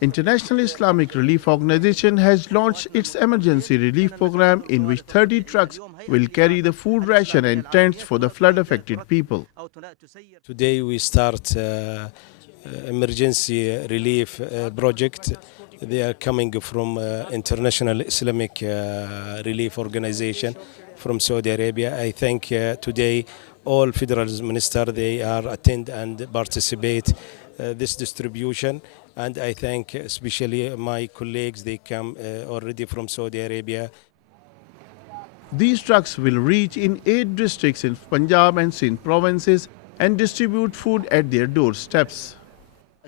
International Islamic Relief Organization has launched its emergency relief program in which 30 trucks will carry the food ration and tents for the flood-affected people. Today we start emergency relief project. They are coming from International Islamic Relief Organization from Saudi Arabia. I think today all federal ministers they are attend and participate this distribution. And I thank especially my colleagues, they come already from Saudi Arabia. These trucks will reach in 8 districts in Punjab and Sindh provinces and distribute food at their doorsteps.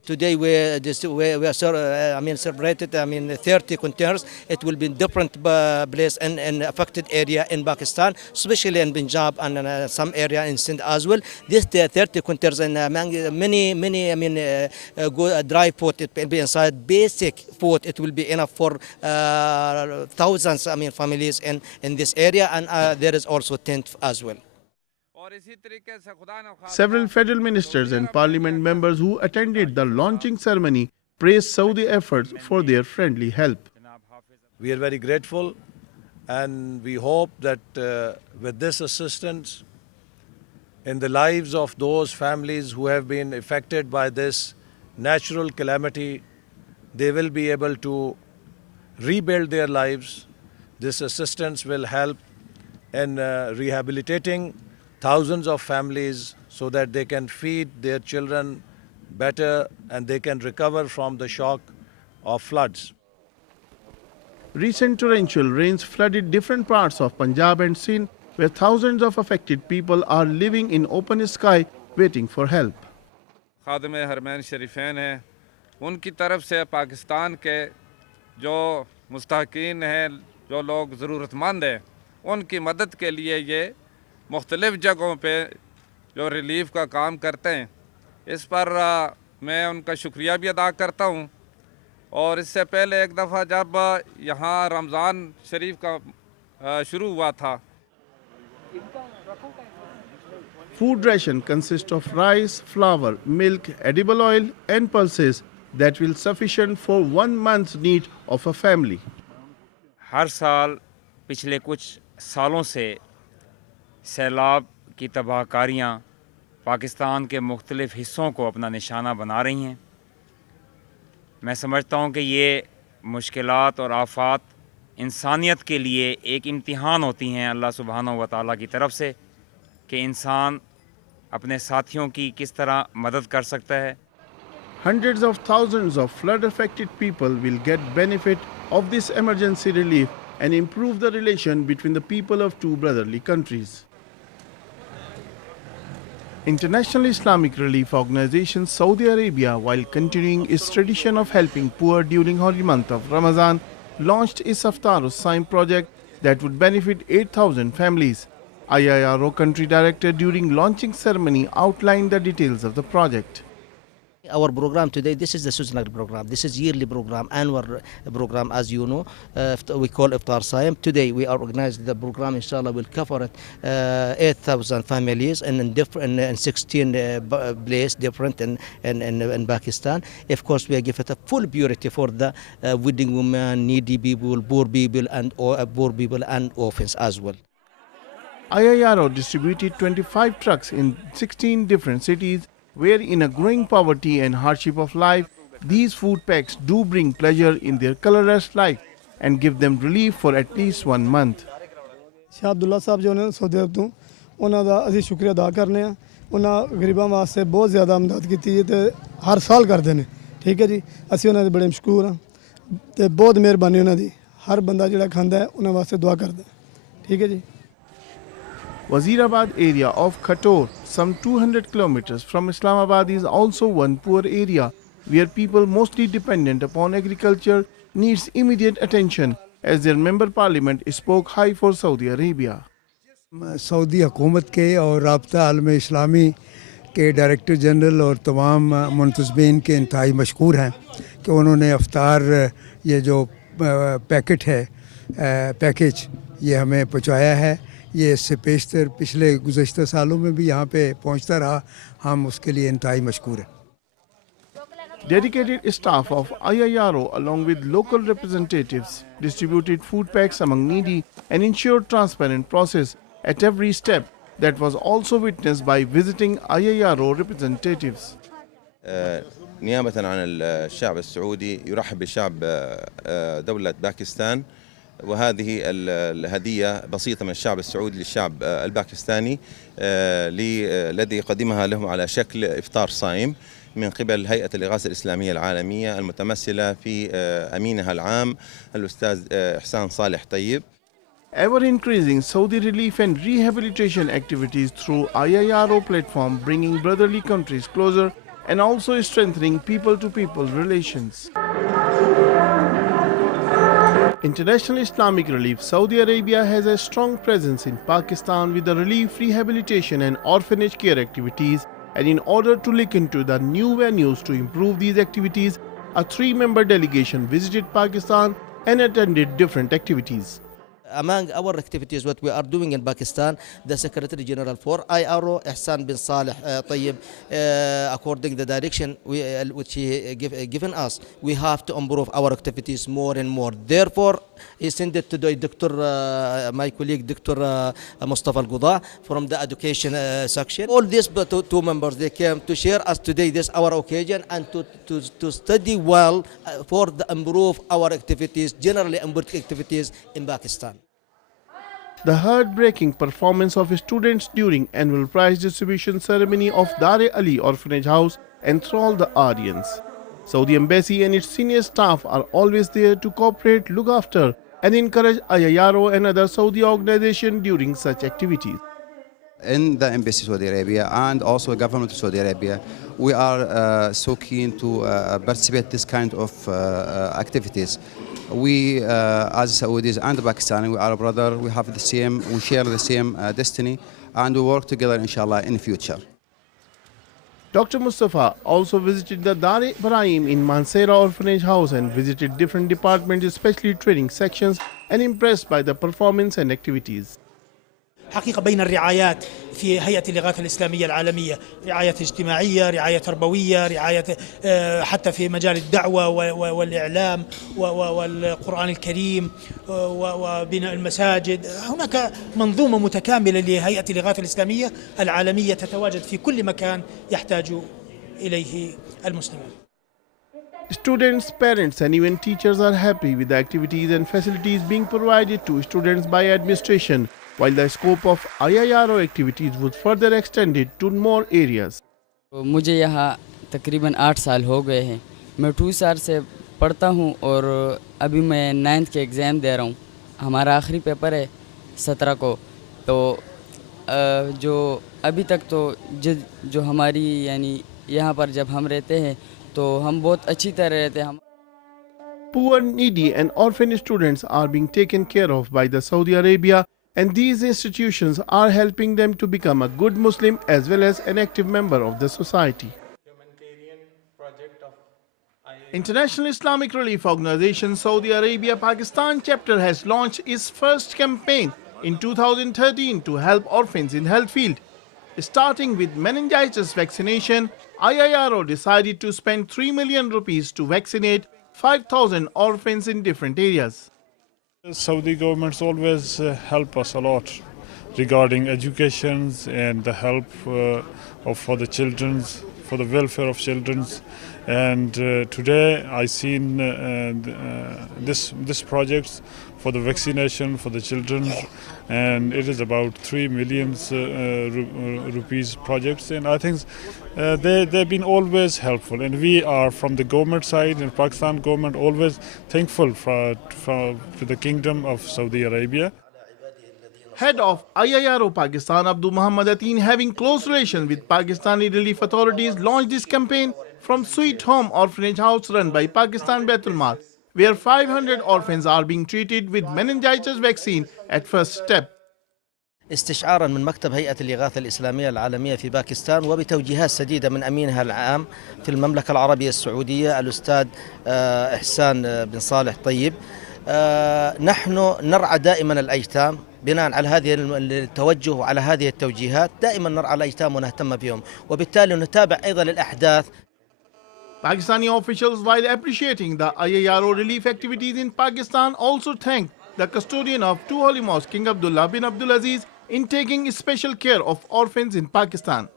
Today we separated 30 containers. It will be in different place and affected area in Pakistan, especially in Punjab and some area in Sindh as well. This 30 containers and many dry food. It will be inside basic food. It will be enough for thousands families in this area, and there is also tent as well. Several federal ministers and parliament members who attended the launching ceremony praised Saudi efforts for their friendly help. We are very grateful, and we hope that with this assistance in the lives of those families who have been affected by this natural calamity, they will be able to rebuild their lives. This assistance will help in rehabilitating thousands of families so that they can feed their children better and they can recover from the shock of floods. Recent torrential rains flooded different parts of Punjab and Sindh, where thousands of affected people are living in open sky waiting for help. खादिम हरमैन शरीफैन हैं, उनकी तरफ से पाकिस्तान के जो मुस्तहकीन हैं, जो लोग ज़रूरतमंद हैं, उनकी मदद के लिए ये मुख्तलिफ़ जगहों पे जो रिलीफ का काम करते हैं, इस पर मैं उनका शुक्रिया भी अदा करता हूँ। और इससे पहले एक दफ़ा जब यहाँ रमज़ान शरीफ का शुरू हुआ था, Food ration consists of rice, flour, milk, edible oil and pulses that will sufficient for 1 month's need of a family. हर साल पिछले कुछ सालों से सैलाब की तबाहकारियाँ पाकिस्तान के मुख्तलिफ़ हिस्सों को अपना निशाना बना रही हैं। मैं समझता हूँ कि ये मुश्किलात और आफात इंसानियत के लिए एक इम्तिहान होती हैं अल्लाह सुब्हानहू व तआला की तरफ से कि इंसान अपने साथियों की किस तरह मदद कर सकता है। Hundreds of thousands of flood-affected people will get benefit of this emergency relief and improve the relation between the people of two brotherly countries. International Islamic Relief Organization Saudi Arabia, while continuing its tradition of helping poor during holy month of Ramadan, launched its Iftar Saim project that would benefit 8,000 families. IIRO country director during launching ceremony outlined the details of the project. Our program today, this is the seasonal program. This is yearly program, annual program, as you know. We call Iftar Saim. Today we are organizing the program. Inshallah, will cover 8,000 families and in 16 places different in Pakistan. Of course, we give it a full purity for the wedding women, needy people, poor people, and orphans as well. IIRO distributed 25 trucks in 16 different cities, where in a growing poverty and hardship of life, these food packs do bring pleasure in their colorless life and give them relief for at least 1 month. Shah Abdullah साहब जो ने Saudi अरब तो उन्हां दा असीं शुक्रिया अदा करने आ। उन्हां गरीबां वास्ते बहुत ज़्यादा मदद कीती है ते हर साल करदे ने। ठीक है जी, असीं उन्हां दे बड़े मशकूर हां ते बहुत मेहरबानी उन्हां दी। हर बंदा जिहड़ा खांदा है उन्हां वास्ते दुआ करदा है। ठीक है जी। Wazirabad area of Khator, some 200 kilometers from Islamabad, is also one poor area where people mostly dependent upon agriculture needs immediate attention, as their member parliament spoke high for Saudi Arabia. Saudi हुकूमत के और राब्ता आलम इस्लामी के director general और तमाम मुंतज़मीन के इंतहाई मशकूर हैं कि उन्होंने अफ्तार ये जो पैकेज ये हमें पहुँचाया है। ये इससे पेशतर पिछले गुज़श्ता सालों में भी यहाँ पे पहुँचता रहा। हम उसके लिए इंतहाई मशकूर हैं। Dedicated staff of IIRO along with local representatives distributed food packs among needy and ensured transparent process at every step that was also witnessed by visiting IIRO representatives. نيابة عن الشعب السعودي يرحب بشعب دولة باكستان، وهذه الهدية بسيطة من الشعب السعودي للشعب الباكستاني الذي قدمها لهم على شكل إفطار صائم من قبل هيئة الإغاثة الإسلامية العالمية المتمثلة في أمينها العام الأستاذ إحسان صالح طيب. Ever-increasing Saudi relief and rehabilitation activities through IIRO platform bringing brotherly countries closer and also strengthening people-to-people relations. International Islamic Relief Saudi Arabia has a strong presence in Pakistan with the relief, rehabilitation and orphanage care activities, and in order to look into the new venues to improve these activities, a 3-member delegation visited Pakistan and attended different activities. Among our activities, what we are doing in Pakistan, the Secretary General for IIRO, Ihsan bin Saleh Tayyib, according to the direction which he given us, we have to improve our activities more and more. Therefore, he sent it to the my colleague, Dr. Mustafa Al-Qudah from the education section. All these two members, they came to share us today this our occasion and to study well for the improve our activities, generally improve activities in Pakistan. The heartbreaking performance of students during annual prize distribution ceremony of Dar Ali Orphanage House enthralled the audience. Saudi Embassy and its senior staff are always there to cooperate, look after and encourage IIRO and other Saudi organizations during such activities. In the Embassy Saudi Arabia and also the government of Saudi Arabia, we are so keen to participate this kind of activities. We as Saudis and Pakistani, we are brother, we share the same destiny, and we work together inshallah in the future. Dr. Mustafa also visited the Dar Ibrahim in Mansera Orphanage House and visited different departments, especially training sections, and impressed by the performance and activities. حقيقة بين الرعايات في هيئة الإغاثة الإسلامية العالمية، رعاية اجتماعية، رعاية تربوية، رعاية حتى في مجال الدعوة والإعلام والقرآن الكريم وبناء المساجد. هناك منظومة متكاملة لهيئة الإغاثة الإسلامية العالمية تتواجد في كل مكان يحتاج إليه المسلمون. Students, parents and even teachers are happy with the activities and facilities being provided to students by administration, while the scope of IIRO activities was further extended to more areas. मुझे यहाँ तकरीबन 8 साल हो गए हैं। मैं 2 साल से पढ़ता हूँ और अभी मैं 9th के एग्ज़ाम दे रहा हूँ। हमारा आखिरी पेपर है 17 को। तो जो अभी तक तो जो हमारी यानी यहाँ पर जब हम रहते हैं तो हम बहुत अच्छी तरह रहते हैं। Poor, needy and orphan students are being taken care of by the Saudi Arabia, and these institutions are helping them to become a good Muslim as well as an active member of the society. International Islamic Relief Organization Saudi Arabia Pakistan chapter has launched its first campaign in 2013 to help orphans in health field. Starting with meningitis vaccination, IIRO decided to spend 3 million rupees to vaccinate 5,000 orphans in different areas. Saudi governments always help us a lot regarding education and the help for the children, for the welfare of children. And today I seen this project for the vaccination for the children, and it is about 3 million rupees projects, and I think they've been always helpful, and we are from the government side and Pakistan government always thankful for the Kingdom of Saudi Arabia. Head of IIRO Pakistan, Muhammad Atine, having close relations with Pakistani relief authorities, launched this campaign from Sweet Home Orphanage House run by Pakistan Baitul Mal, where 500 orphans are being treated with meningitis vaccine at first step. استشعارا من مكتب هيئة الإغاثة الإسلامية العالمية في باكستان وبتوجيهات سديدة من أمينها العام في المملكة العربية السعودية الأستاذ إحسان بن صالح طيب، نحن نرعى دائما الأيتام. بناء على هذه التوجه وعلى هذه التوجيهات دائما نرعى الأيتام ونهتم بهم، وبالتالي نتابع أيضا الأحداث. Pakistani officials, while appreciating the IIRO relief activities in Pakistan, also thanked the custodian of two holy mosques, King Abdullah bin Abdulaziz, in taking special care of orphans in Pakistan.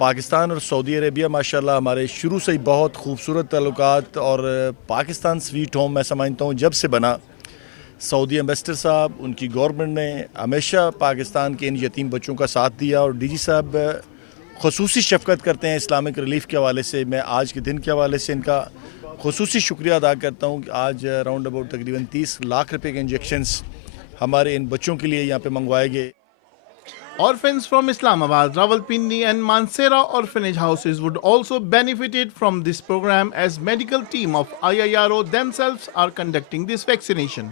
Pakistan और Saudi Arabia माशाल्लाह हमारे शुरू से ही बहुत खूबसूरत ताल्लुकात और Pakistan sweet home मैं समझता हूँ जब से बना सऊदी एम्बेसडर साहब उनकी गवर्नमेंट ने हमेशा पाकिस्तान के इन यतीम बच्चों का साथ दिया और डीजी साहब ख़ुसूसी शफ़क़त करते हैं इस्लामिक रिलीफ के हवाले से। मैं आज के दिन के हवाले से इनका ख़ुसूसी शुक्रिया अदा करता हूँ कि आज राउंड अबाउट तकरीबन 30 लाख रुपए के इंजेक्शंस हमारे इन बच्चों के लिए यहाँ पे मंगवाए गए। Orphans from Islamabad, Rawalpindi and Mansehra orphanage houses would also benefited from this program as medical team of IIRO themselves are conducting this vaccination.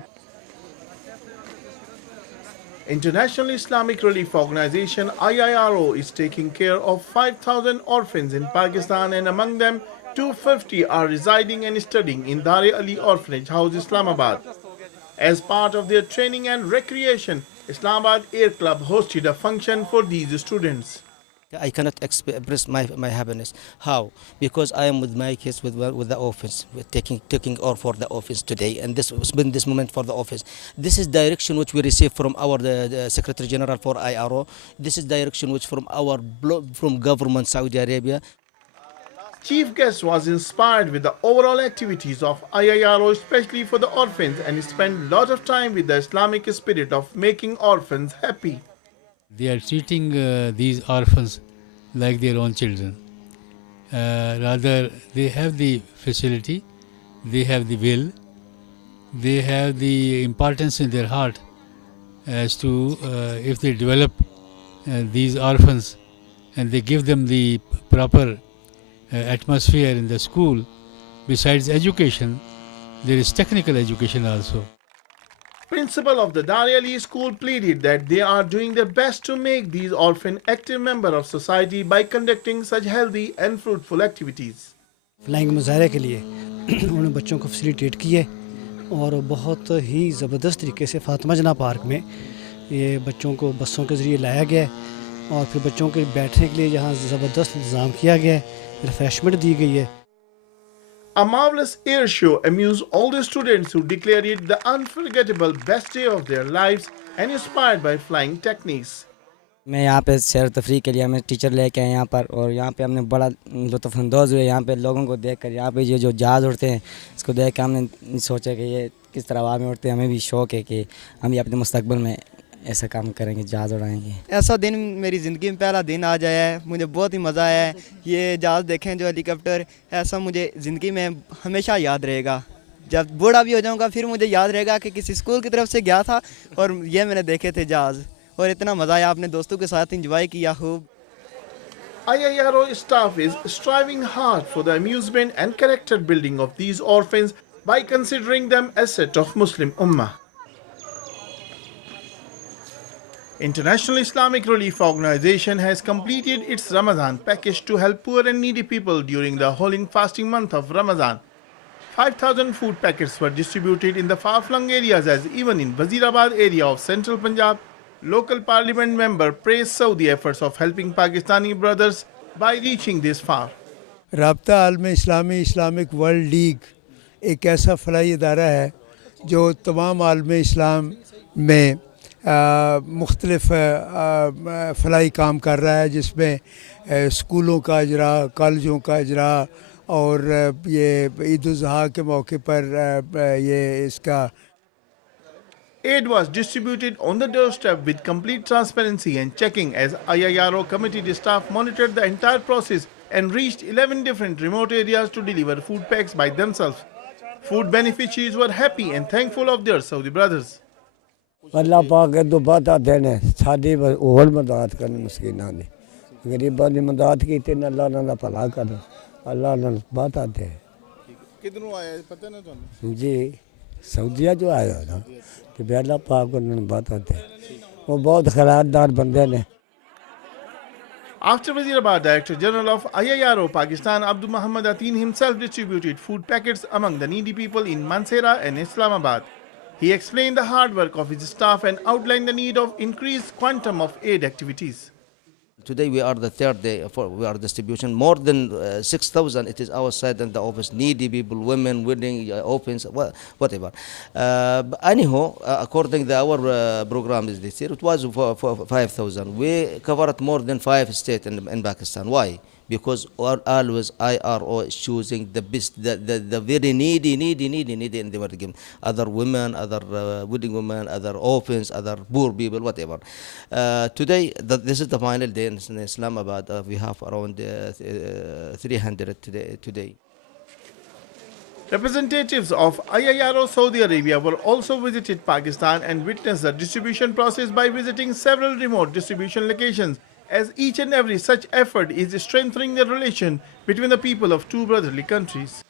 International Islamic Relief Organization IIRO is taking care of 5,000 orphans in Pakistan, and among them 250 are residing and studying in Dar Ali Orphanage House, Islamabad. As part of their training and recreation, Islamabad Air Club hosted a function for these students. I cannot express my happiness. How? Because I am with my kids with the orphans, taking for the orphans today, and this moment for the orphans. This is direction which we received from our the Secretary General for IRO. This is direction which from government Saudi Arabia. Chief guest was inspired with the overall activities of IIRO, especially for the orphans, and spent a lot of time with the Islamic spirit of making orphans happy. They are treating these orphans like their own children. Rather, they have the facility, they have the will, they have the importance in their heart as to if they develop these orphans and they give them the proper atmosphere in the school. Besides education, there is technical education also. Principal of the Dar Ali school pleaded that they are doing their best to make these orphans active members of society by conducting such healthy and fruitful activities. Flying मुजाहरे के लिए उन्होंने बच्चों को facilitate किए और बहुत ही ज़बरदस्त तरीके से फातिमा जना पार्क में ये बच्चों को बसों के ज़रिए लाया गया और फिर बच्चों के बैठने के लिए यहाँ ज़बरदस्त इंतज़ाम किया गया है, रिफ्रेशमेंट दी गई है। A marvelous air show amused all the students who declared it the unforgettable best day of their lives and inspired by flying techniques. मैं यहाँ पे सैर तफरी के लिए हमें टीचर लेके आए यहाँ पर और यहाँ पे हमने बड़ा लुत्फ़अंदोज़ हुए यहाँ पे लोगों को देखकर। यहाँ पे ये जो जहाज़ उड़ते हैं इसको देख कर हमने सोचा कि ये किस तरह हवा में उड़ते हैं। हमें भी शौक़ है कि हम भी अपने मुस्तकबिल में ऐसा काम करेंगे, जहाज़ उड़ाएंगे। ऐसा दिन मेरी ज़िंदगी में पहला दिन आ जाया है, मुझे बहुत ही मज़ा आया है। ये जहाज़ देखें जो हेलीकॉप्टर, ऐसा मुझे ज़िंदगी में हमेशा याद रहेगा। जब बूढ़ा भी हो जाऊंगा फिर मुझे याद रहेगा कि किसी स्कूल की तरफ से गया था और ये मैंने देखे थे जहाज़ और इतना मज़ा आया, अपने दोस्तों के साथ इंजॉय किया खूब। IIRO staff is striving hard for the amusement and character building of these orphans by considering them asset of Muslim Ummah. International Islamic Relief Organization has completed its Ramadan package to help poor and needy people during the holy fasting month of Ramadan. 5,000 food packets were distributed in the far-flung areas, as even in Wazirabad area of central Punjab, local parliament member praised Saudi efforts of helping Pakistani brothers by reaching this far. राब्ता आलम इस्लामी Islamic world league एक ऐसा फलाई इदारा है जो तमाम आलम इस्लाम में मुख्तलिफ फलाई काम कर रहा है, जिसमें स्कूलों का अजरा, कॉलेजों का अजरा और ये ईद उल ज़ुहा के मौके पर ये इसका Aid was distributed on the doorstep with complete transparency and checking, as IIRO committee staff monitored the entire process and reached 11 different remote areas to deliver food packs by themselves. Food beneficiaries were happy and thankful of their Saudi brothers. अल्लाह पाक के तो बात आते हैं साड़ी और मदद करने मस्कीना ने गरीबों की मदद की ते अल्लाह ना भला कर अल्लाह ना बात आते हैं। किधरों आया पता ना तुम? जी सऊदीया जो आया ना कि अल्लाह पाक उन्होंने बात आते हैं, वो बहुत खैरातदार बंदे ने। After Wazirabad, Director General of IIRO Pakistan, Abdul Muhammad Ateen himself distributed food packets among the needy people in Mansehra and Islamabad. He explained the hard work of his staff and outlined the need of increased quantum of aid activities. Today we are the third day we are distribution. More than 6,000 it is outside in the office, needy people, women, wedding, opens, whatever. Anyhow, according to our program is this year, it was for 5,000. We covered more than 5 states in Pakistan. Why? Because always IRO is choosing the best, the very needy in the world. Other women, other wedding women, other orphans, other poor people, whatever. Today, this is the final day in Islamabad. We have around 300 today. Representatives of IIRO Saudi Arabia were also visited Pakistan and witnessed the distribution process by visiting several remote distribution locations, as each and every such effort is strengthening the relation between the people of two brotherly countries.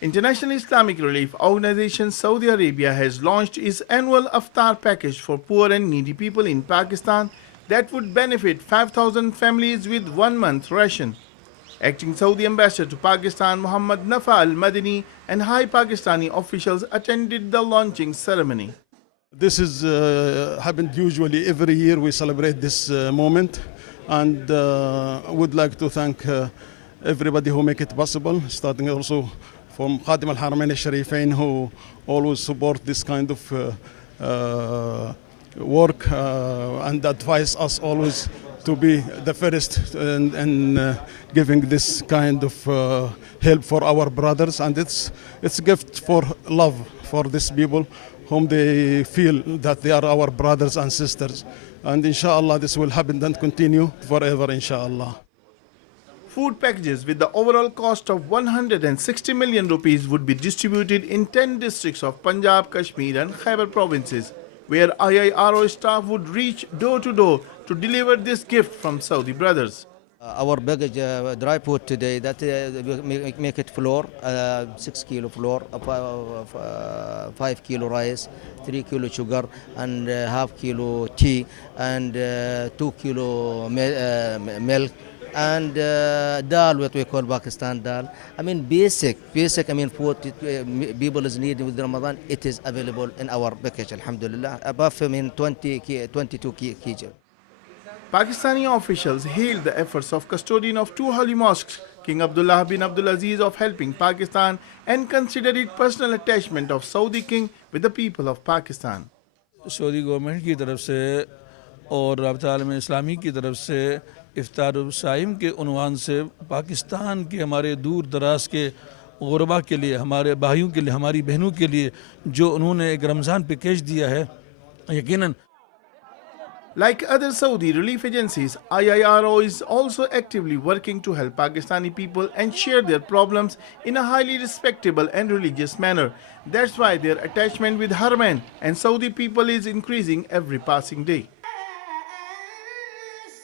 International Islamic Relief Organization Saudi Arabia has launched its annual Iftar package for poor and needy people in Pakistan that would benefit 5,000 families with 1 month ration. Acting Saudi Ambassador to Pakistan Muhammad Nafa al-Madini and high Pakistani officials attended the launching ceremony. This is happened usually every year. We celebrate this moment, and I would like to thank everybody who make it possible, starting also from Khadim al-Haramain al-Sharifain, who always support this kind of work and advise us always to be the first in giving this kind of help for our brothers. And it's a gift for love for these people whom they feel that they are our brothers and sisters. And inshallah this will happen and continue forever, inshallah. Food packages with the overall cost of 160 million rupees would be distributed in 10 districts of Punjab, Kashmir and Khyber provinces, where IIRO staff would reach door to door to deliver this gift from Saudi brothers. Our package dry food today, that we make it flour, 6 kilo flour, 5 kilo rice, 3 kilo sugar, and half kilo tea, and 2 kilo milk, and dal, what we call Pakistan dal. I mean basic, I mean food people is needing with Ramadan, it is available in our package, alhamdulillah, above 22 kg. Pakistani officials hailed the efforts of custodian of two holy mosques, King Abdullah bin Abdul Aziz, of helping Pakistan, and considered it personal attachment of Saudi king with the people of Pakistan. Saudi government की तरफ से और राब्ता आलम इस्लामी की तरफ से इफ्तार साइम के उन्वान से पाकिस्तान के हमारे दूर दराज के गुरबा के लिए, हमारे भाइयों के लिए, हमारी बहनों के लिए जो उन्होंने एक रमज़ान पैकेज दिया है, यकीनन. Like other Saudi relief agencies, IIRO is also actively working to help Pakistani people and share their problems in a highly respectable and religious manner. That's why their attachment with Haramain and Saudi people is increasing every passing day.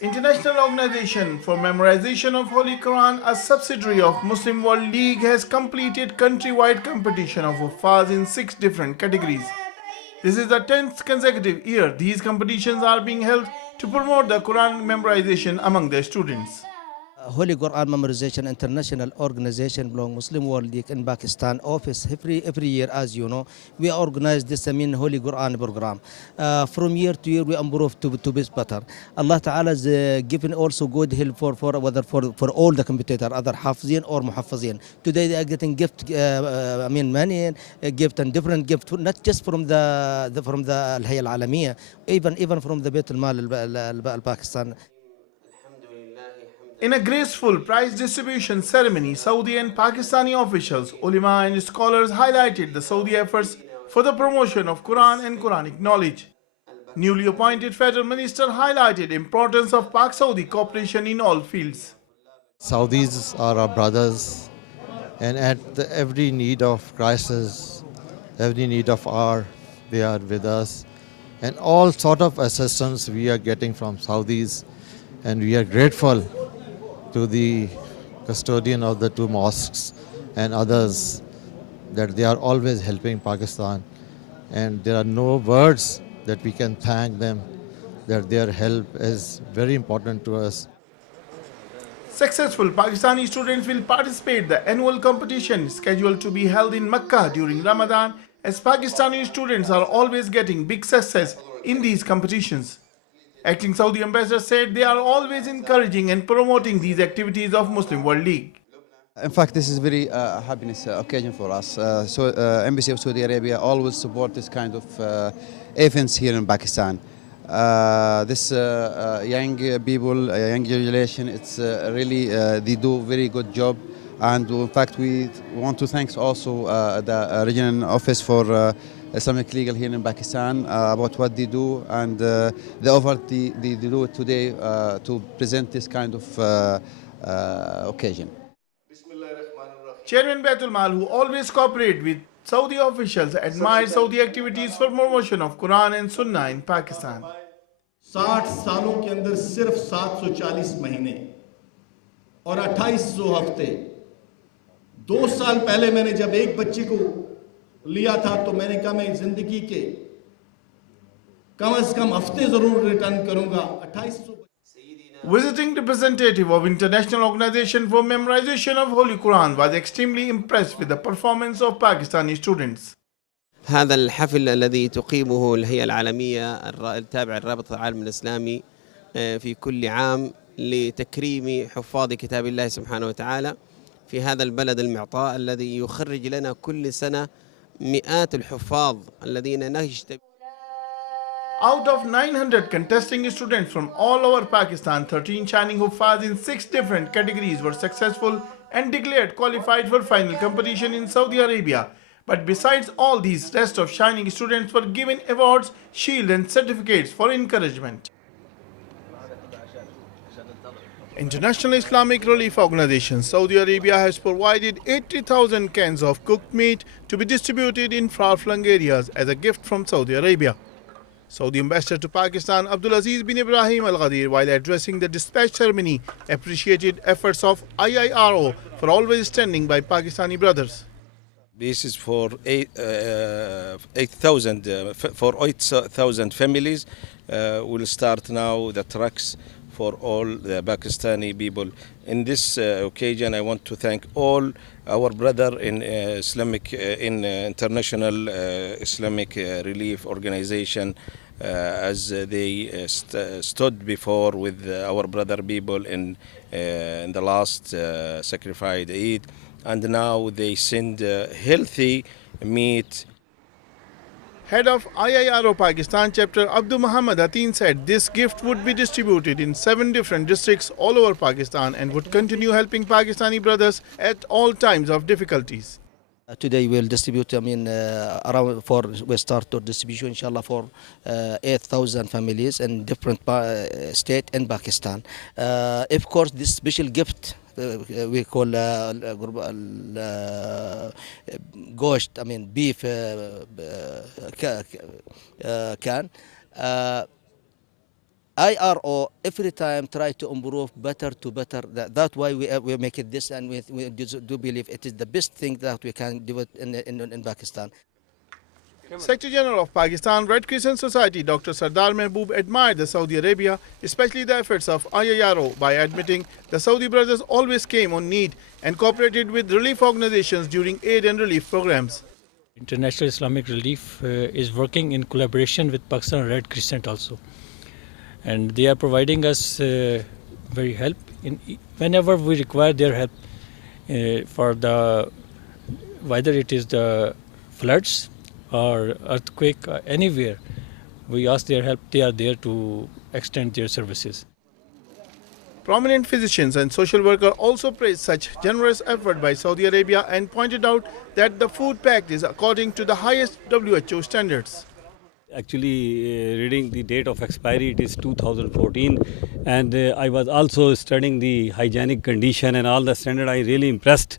International Organization for Memorization of Holy Quran, a subsidiary of Muslim World League, has completed countrywide competition of Hufaz in 6 different categories. This is the 10th consecutive year these competitions are being held to promote the Quran memorization among their students. Holy Quran Memorization International Organization belong Muslim World League in Pakistan office every year, as you know. We organize this Holy Quran program. From year to year we improve to be better. Allah Ta'ala is given also good help for all the competitors, other Hafizin or Muhafizin. Today they are getting gift, money, gift and different gift, not just from the Al-Hayya Al-Alamiyya, even from the Bayt al-Mal al-Pakistan. In a graceful prize distribution ceremony, Saudi and Pakistani officials, ulama and scholars highlighted the Saudi efforts for the promotion of Quran and Quranic knowledge. Newly appointed federal minister highlighted importance of Pak-Saudi cooperation in all fields. Saudis are our brothers, and at every need of crisis, every need of hour, they are with us. And all sort of assistance we are getting from Saudis, and we are grateful to the custodian of the 2 mosques and others that they are always helping Pakistan, and there are no words that we can thank them, that their help is very important to us. Successful Pakistani students will participate in the annual competition scheduled to be held in Makkah during Ramadan, as Pakistani students are always getting big success in these competitions. Acting Saudi ambassador said they are always encouraging and promoting these activities of Muslim World League. In fact, this is very happiness occasion for us. Embassy of Saudi Arabia always support this kind of events here in Pakistan. This young people, young generation, it's really they do very good job. And in fact, we want to thank also the regional office for Islamic Legal here in Pakistan about what they do and the effort they do today to present this kind of occasion. Chairman Baitul Mal, who always cooperate with Saudi officials, admired Saudi activities for promotion of Quran and Sunnah in Pakistan. 60 सालों के अंदर सिर्फ 740 महीने और 2800 हफ्ते 2 साल पहले मैंने जब एक बच्चे को लिया था तो मैंने कहा मैं जिंदगी के कम से कम हफ्ते जरूर रिटर्न करूंगा 2800 Visiting representative of International Organization for Memorization of Holy Quran was extremely impressed with the performance of Pakistani students. هذا الحفل الذي تقيمه الهيئة العالمية التابعة للرابطة العالم الإسلامي في كل عام لتكريم حفاظ كتاب الله سبحانه وتعالى في هذا البلد المعطاء الذي يخرج لنا كل سنة مئات الحفاظ الذين نجتمع. Out of 900 contesting students from all over Pakistan, 13 shining huffaz in 6 different categories were successful and declared qualified for final competition in Saudi Arabia. But besides all these, rest of shining students were given awards, shield and certificates for encouragement. International Islamic Relief Organization Saudi Arabia has provided 80,000 cans of cooked meat to be distributed in far-flung areas as a gift from Saudi Arabia. Saudi Ambassador to Pakistan Abdulaziz bin Ibrahim Al Ghadir, while addressing the dispatch ceremony, appreciated efforts of IIRO for always standing by Pakistani brothers. This is for 8,000 families. We'll start now the trucks for all the Pakistani people. In this occasion, I want to thank all our brother in International Islamic Relief Organization as they stood before with our brother people in the last sacrificed Eid, and now they send healthy meat. Head of IIRO Pakistan chapter Abdul Muhammad Ateen said this gift would be distributed in 7 different districts all over Pakistan and would continue helping Pakistani brothers at all times of difficulties. Today we'll distribute, we'll start to distribution inshallah for 8,000 families in different states in Pakistan. Of course, this special gift we call gosht, beef can. IRO every time try to improve better to better. That's why we make it this, and we do believe it is the best thing that we can do it in Pakistan. Secretary General of Pakistan Red Crescent Society Dr. Sardar Mehboob admired the Saudi Arabia, especially the efforts of IIRO, by admitting the Saudi brothers always came on need and cooperated with relief organizations during aid and relief programs. International Islamic Relief is working in collaboration with Pakistan Red Crescent also, and they are providing us very help whenever we require their help for whether it is the floods or earthquake, anywhere we ask their help. They are there to extend their services. Prominent physicians and social workers also praised such generous effort by Saudi Arabia and pointed out that the food packed is according to the highest WHO standards. Actually, reading the date of expiry, it is 2014, and I was also studying the hygienic condition and all the standard. I really impressed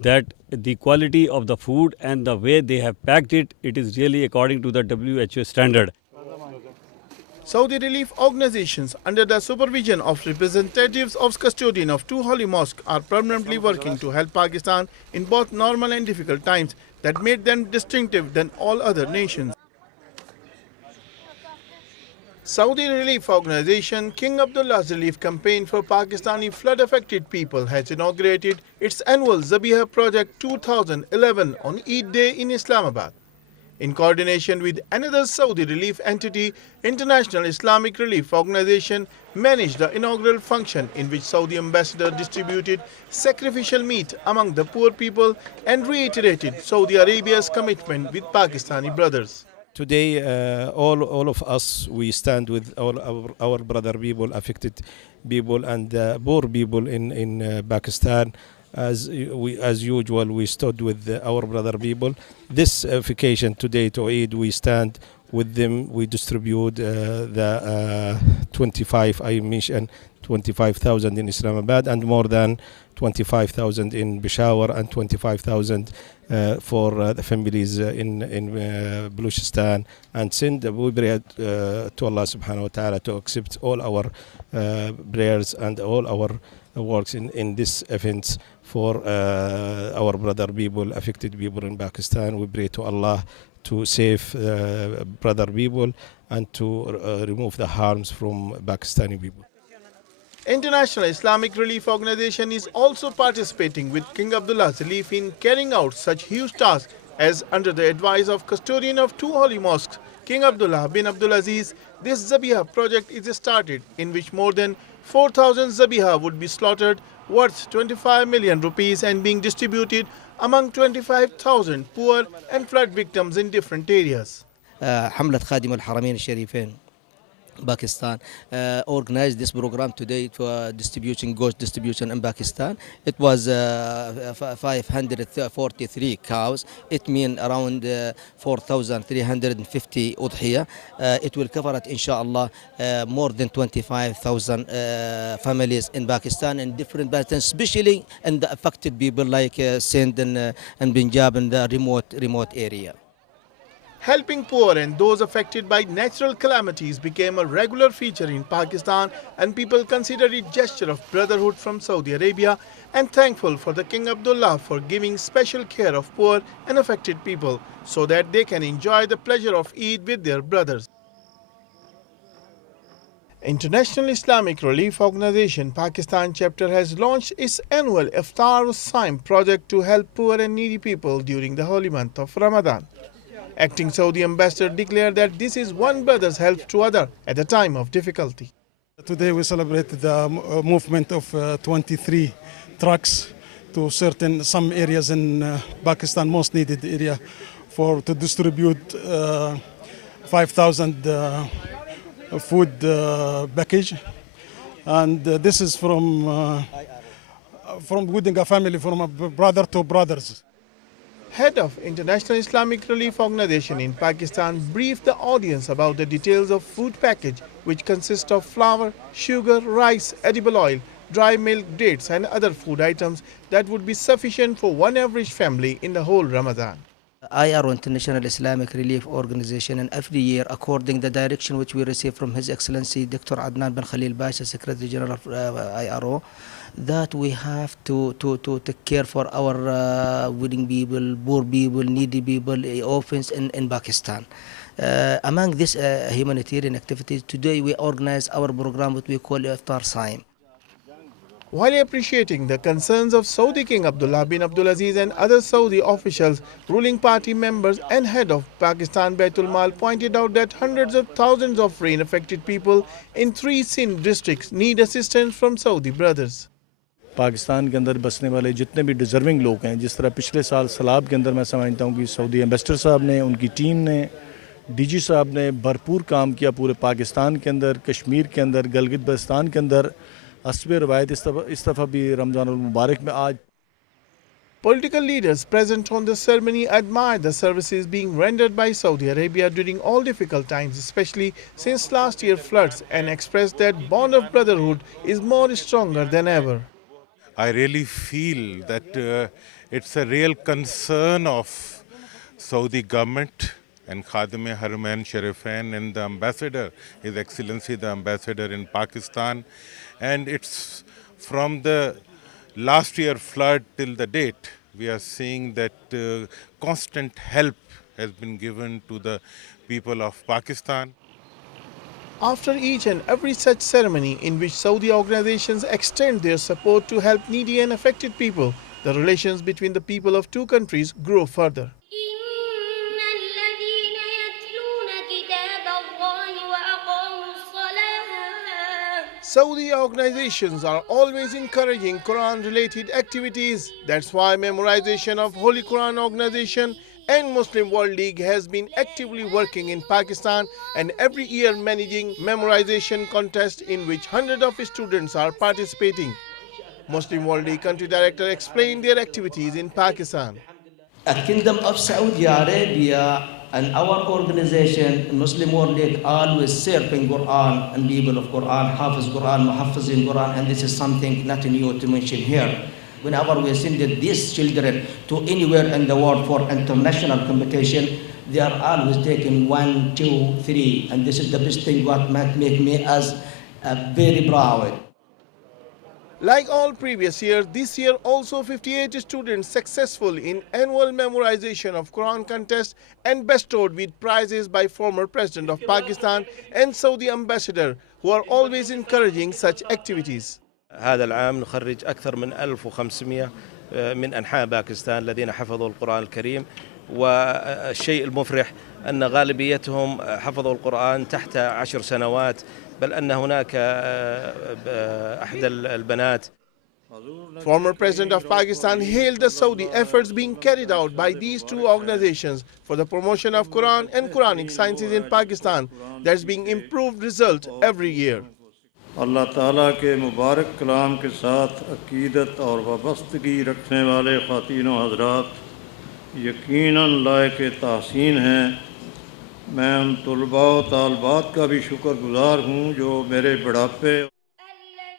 that the quality of the food and the way they have packed it, it is really according to the WHO standard. Saudi relief organizations under the supervision of representatives of custodian of 2 holy mosques are permanently working to help Pakistan in both normal and difficult times that made them distinctive than all other nations. Saudi Relief Organization King Abdullah's Relief Campaign for Pakistani flood-affected people has inaugurated its annual Zabiha Project 2011 on Eid Day in Islamabad. In coordination with another Saudi relief entity, International Islamic Relief Organization managed the inaugural function in which Saudi ambassador distributed sacrificial meat among the poor people and reiterated Saudi Arabia's commitment with Pakistani brothers. Today, all of us, we stand with all our brother people, affected people and poor people in Pakistan. As usual, we stood with our brother people. This occasion today to Eid, we stand with them. We distribute the 25, I mentioned 25,000 in Islamabad and more than 25,000 in Peshawar and 25,000 for the families in Baluchistan and Sindh. We pray to Allah subhanahu wa ta'ala to accept all our prayers and all our works in this events for our brother people, affected people in Pakistan. We pray to Allah to save brother people and to remove the harms from Pakistani people. International Islamic Relief Organization is also participating with King Abdullah's relief in carrying out such huge tasks as under the advice of custodian of two holy mosques, King Abdullah bin Abdulaziz. This Zabiha project is started in which more than 4,000 Zabiha would be slaughtered worth 25 million rupees and being distributed among 25,000 poor and flood victims in different areas. حملة خادم الحرمين الشريفين Pakistan organized this program today for distribution, ghost distribution in Pakistan. It was 543 cows. It means around 4,350 udhiyah. It will cover it, inshallah, more than 25,000 families in Pakistan and different Pakistan, especially in the affected people like Sindh and Punjab and the remote area. Helping poor and those affected by natural calamities became a regular feature in Pakistan, and people consider it gesture of brotherhood from Saudi Arabia and thankful for the King Abdullah for giving special care of poor and affected people so that they can enjoy the pleasure of Eid with their brothers. International Islamic Relief Organization Pakistan chapter has launched its annual Iftar Saim project to help poor and needy people during the holy month of Ramadan. Acting Saudi ambassador declared that this is one brother's help to other at a time of difficulty. Today we celebrated the movement of 23 trucks to some areas in Pakistan, most needed area, to distribute 5,000 food package, and this is from within a family, from a brother to brothers. Head of International Islamic Relief Organization in Pakistan briefed the audience about the details of food package, which consists of flour, sugar, rice, edible oil, dry milk, dates and other food items that would be sufficient for one average family in the whole Ramadan. IRO, International Islamic Relief Organization, and every year, according to the direction which we receive from His Excellency Dr. Adnan bin Khalil Basha, Secretary General of IRO, that we have to take care for our willing people, poor people, needy people, orphans in Pakistan. Among these humanitarian activities, today we organize our program what we call Iftar Saim. While appreciating the concerns of Saudi King Abdullah bin Abdulaziz and other Saudi officials, ruling party members and head of Pakistan Baitul Mal pointed out that hundreds of thousands of rain-affected people in 3 Sindh districts need assistance from Saudi brothers. Pakistan के अंदर बसने वाले जितने भी deserving लोग हैं, जिस तरह पिछले साल सैलाब के अंदर मैं समझता हूँ कि सऊदी एम्बेसडर साहब ने, उनकी टीम ने, डीजी साहब ने भरपूर काम किया पूरे पाकिस्तान के अंदर, कश्मीर के अंदर, गिलगित बल्तिस्तान के अंदर। हस्ब रवायत इस दफ़ा भी रमज़ान मुबारक में आज Political leaders present on the ceremony admired the services being rendered by Saudi Arabia during all difficult times, especially since last year's floods, and expressed that bond of brotherhood is more stronger than ever. I really feel that it's a real concern of Saudi government and Khadim Haramain Sharifain and the ambassador, His Excellency the ambassador in Pakistan. And it's from the last year flood till the date, we are seeing that constant help has been given to the people of Pakistan. After each and every such ceremony in which Saudi organizations extend their support to help needy and affected people, the relations between the people of two countries grow further. Saudi organizations are always encouraging Quran-related activities. That's why memorization of Holy Quran organization and Muslim World League has been actively working in Pakistan and every year managing memorization contests in which hundreds of students are participating. Muslim World League country director explained their activities in Pakistan. A Kingdom of Saudi Arabia and our organization, Muslim World League, always serving Quran and people of Quran, Hafiz Quran, Muhaffizin Quran, and this is something not new to mention here. Whenever we send these children to anywhere in the world for international competition, they are always taking 1, 2, 3, and this is the best thing what might make me as very proud. Like all previous years, this year also 58 students successful in annual memorization of Quran contest and bestowed with prizes by former President of Pakistan and Saudi Ambassador, who are always encouraging such activities. هذا العام نخرج أكثر من 1500 من أنحاء باكستان الذين حفظوا القرآن الكريم، والشيء المفرح أن غالبيتهم حفظوا القرآن تحت 10 سنوات، بل أن هناك أحد البنات. Former President of Pakistan hailed the Saudi efforts being carried out by these two organizations for the promotion of Quran and Quranic sciences in Pakistan that's being improved result every year. अल्लाह ताला के मुबारक कलाम के साथ अकीदत और वाबस्तगी रखने वाले ख़वातीन व हज़रात यकीनन लायक तहसीन हैं। मैं उन तलबा व तालबात का भी शुक्रगुज़ार हूँ जो मेरे बुढ़ापे।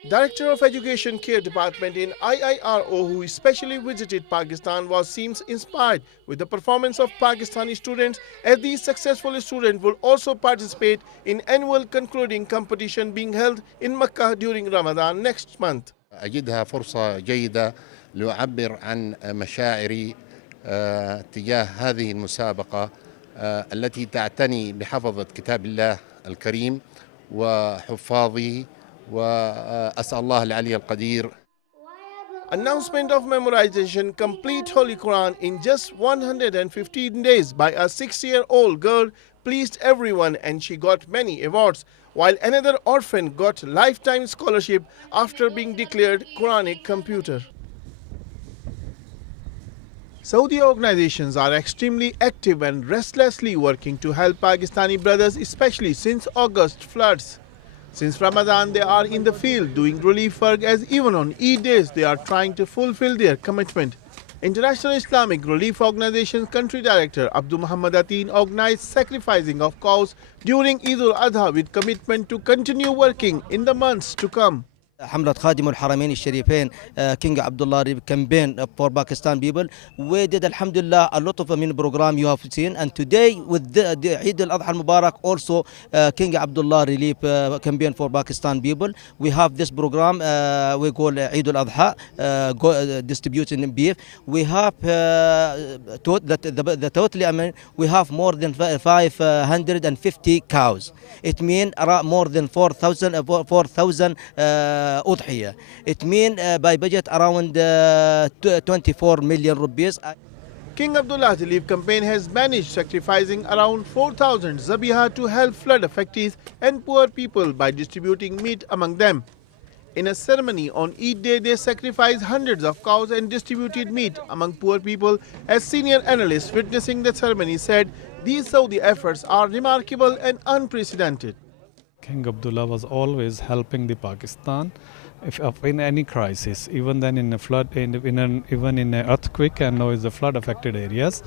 Director of Education Care Department in IIRO, who especially visited Pakistan, seems inspired with the performance of Pakistani students, as these successful students will also participate in annual concluding competition being held in Makkah during Ramadan next month. أجدها فرصة جيدة لأعبر عن مشاعري تجاه هذه المسابقة التي تعتني بحفظة كتاب الله الكريم وحفاظه. وأسأل الله العلي القدير. Announcement of memorization complete Holy Quran in just 115 days by a 6-year-old girl pleased everyone, and she got many awards, while another orphan got lifetime scholarship after being declared Quranic computer. Saudi organizations are extremely active and restlessly working to help Pakistani brothers, especially since August floods. Since Ramadan, they are in the field doing relief work, as even on Eid days they are trying to fulfill their commitment. International Islamic Relief Organization's country director Abdul Muhammad Ateen organized sacrificing of cows during Eid al-Adha with commitment to continue working in the months to come. حملة خادم الحرمين الشريفين King Abdullah campaign for Pakistan people. We did alhamdulillah a lot of program you have seen, and today with the Eid al-Adha al-Mubarak also King Abdullah relief campaign for Pakistan people. We have this program we call Eid al-Adha distributing beef. We have the totally we have more than 550 cows. It means more than 4,000 أضحية. It means by budget around 24 million rupees. King Abdullah's relief campaign has managed sacrificing around 4,000 zabiha to help flood affectees and poor people by distributing meat among them. In a ceremony on Eid Day, they sacrificed hundreds of cows and distributed meat among poor people. As senior analysts witnessing the ceremony said, these Saudi efforts are remarkable and unprecedented. King Abdullah was always helping the Pakistan if in any crisis, even then in a flood, even in an earthquake, and now is the flood affected areas.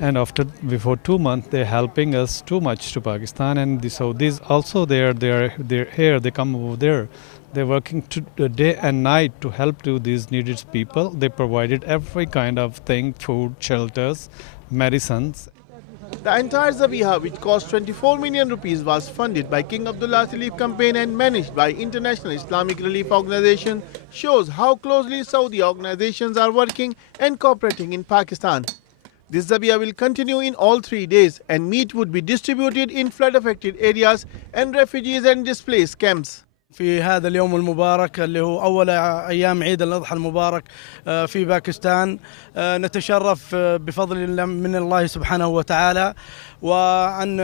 And before 2 months, they're helping us too much to Pakistan, and the Saudis also they're here. They come over there. They're working day and night to help to these needed people. They provided every kind of thing: food, shelters, medicines. The entire zabiha, which cost 24 million rupees, was funded by King Abdullah's relief campaign and managed by International Islamic Relief Organization, shows how closely Saudi organizations are working and cooperating in Pakistan. This zabiha will continue in all 3 days, and meat would be distributed in flood-affected areas and refugees and displaced camps. في هذا اليوم المبارك اللي هو أول أيام عيد الأضحى المبارك في باكستان، نتشرف بفضل من الله سبحانه وتعالى وأن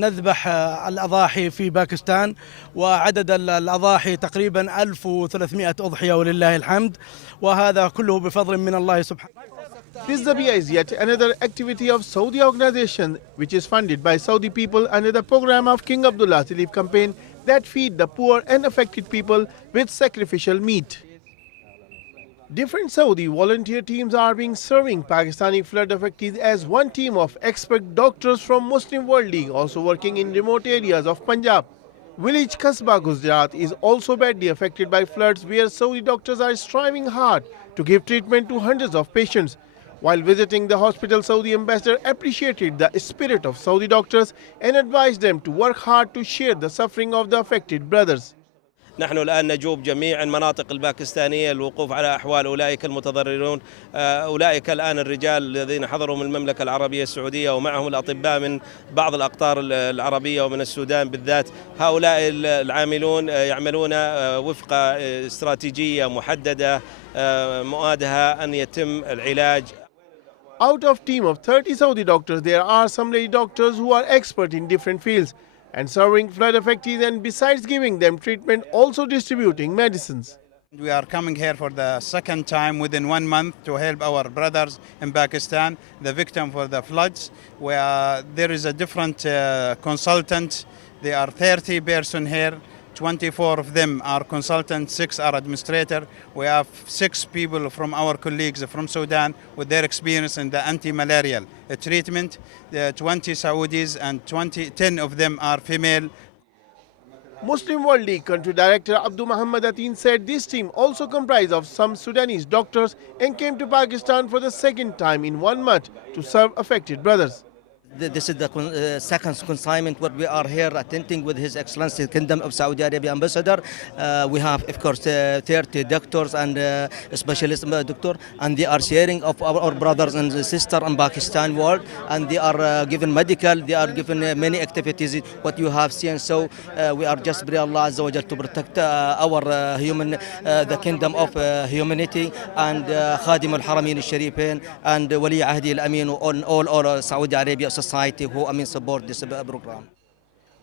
نذبح الأضاحي في باكستان، وعدد الأضاحي تقريبا 1300 أضحية ولله الحمد، وهذا كله بفضل من الله سبحانه. This Zabia is yet another activity of Saudi organization which is funded by Saudi people under the program of King Abdullah's relief campaign that feed the poor and affected people with sacrificial meat. Different Saudi volunteer teams are being serving Pakistani flood affectees as one team of expert doctors from Muslim World League also working in remote areas of Punjab. Village Kasbah Gujarat is also badly affected by floods where Saudi doctors are striving hard to give treatment to hundreds of patients. While visiting the hospital, Saudi ambassador appreciated the spirit of Saudi doctors and advised them to work hard to share the suffering of the affected brothers. نحن الآن نجوب جميع المناطق الباكستانية للوقوف على أحوال أولئك المتضررون. أولئك الآن الرجال الذين حضروا من المملكة العربية السعودية ومعهم الأطباء من بعض الأقطار العربية ومن السودان بالذات. هؤلاء العاملون يعملون وفق استراتيجية محددة مؤادها أن يتم العلاج. Out of team of 30 Saudi doctors, there are some lady doctors who are expert in different fields and serving flood affectees, and besides giving them treatment, also distributing medicines. We are coming here for the second time within 1 month to help our brothers in Pakistan, the victim for the floods. Where there is a different consultant. There are 30 persons here. 24 of them are consultants, 6 are administrators. We have 6 people from our colleagues from Sudan with their experience in the anti-malarial treatment. 20 Saudis and 10 of them are female. Muslim World League country director Abdul Atine said this team also comprised of some Sudanese doctors and came to Pakistan for the second time in 1 month to serve affected brothers. This is the second consignment where we are here attending with His Excellency Kingdom of Saudi Arabia Ambassador. We have, of course, 30 doctors and specialist doctor, and they are sharing of our brothers and sisters in Pakistan world, and they are given medical, they are given many activities, what you have seen. So we are just pray Allah Azza wa Jal to protect our human, the kingdom of humanity, and Khadim al-Haramain al-Sharifain and Wali Ahdi al-Amin on all Saudi Arabia society who support this program.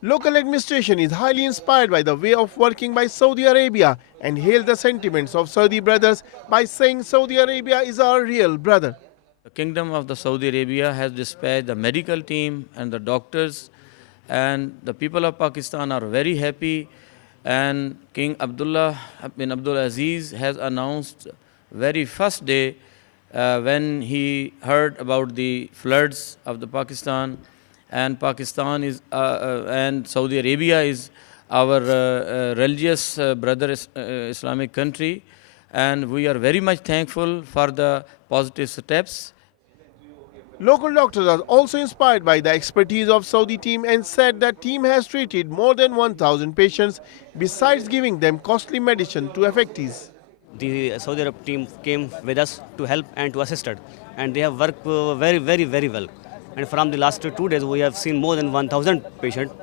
Local administration is highly inspired by the way of working by Saudi Arabia and hailed the sentiments of Saudi brothers by saying Saudi Arabia is our real brother. The Kingdom of the Saudi Arabia has dispatched the medical team and the doctors, and the people of Pakistan are very happy, and King Abdullah bin Abdul Aziz has announced very first day when he heard about the floods of the Pakistan, and Pakistan is and Saudi Arabia is our religious brother Islamic country, and we are very much thankful for the positive steps. Local doctors are also inspired by the expertise of Saudi team and said that team has treated more than 1,000 patients besides giving them costly medicine to affectees. The Saudi Arab team came with us to help and to assist us, and they have worked very well. And from the last 2 days, we have seen more than 1,000 patients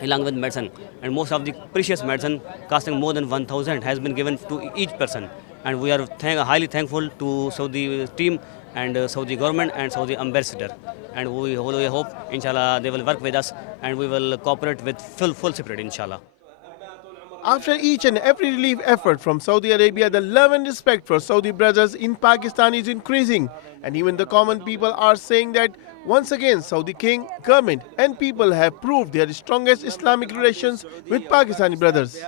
along with medicine, and most of the precious medicine costing more than 1,000 has been given to each person. And we are highly thankful to Saudi team and Saudi government and Saudi ambassador. And we hope, inshallah, they will work with us and we will cooperate with full spirit, inshallah. After each and every relief effort from Saudi Arabia, the love and respect for Saudi brothers in Pakistan is increasing, and even the common people are saying that once again Saudi king, government and people have proved their strongest Islamic relations with Pakistani brothers.